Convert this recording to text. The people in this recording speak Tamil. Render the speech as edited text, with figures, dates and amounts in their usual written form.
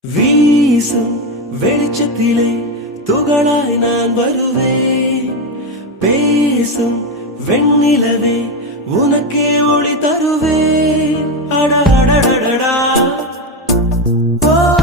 வீசும் வெளிச்சத்திலே துகளாய் நான் வருவேன். பேசும் வெண்ணிலவே உனக்கே ஒளி தருவேன். அட அடடடடா. ஓ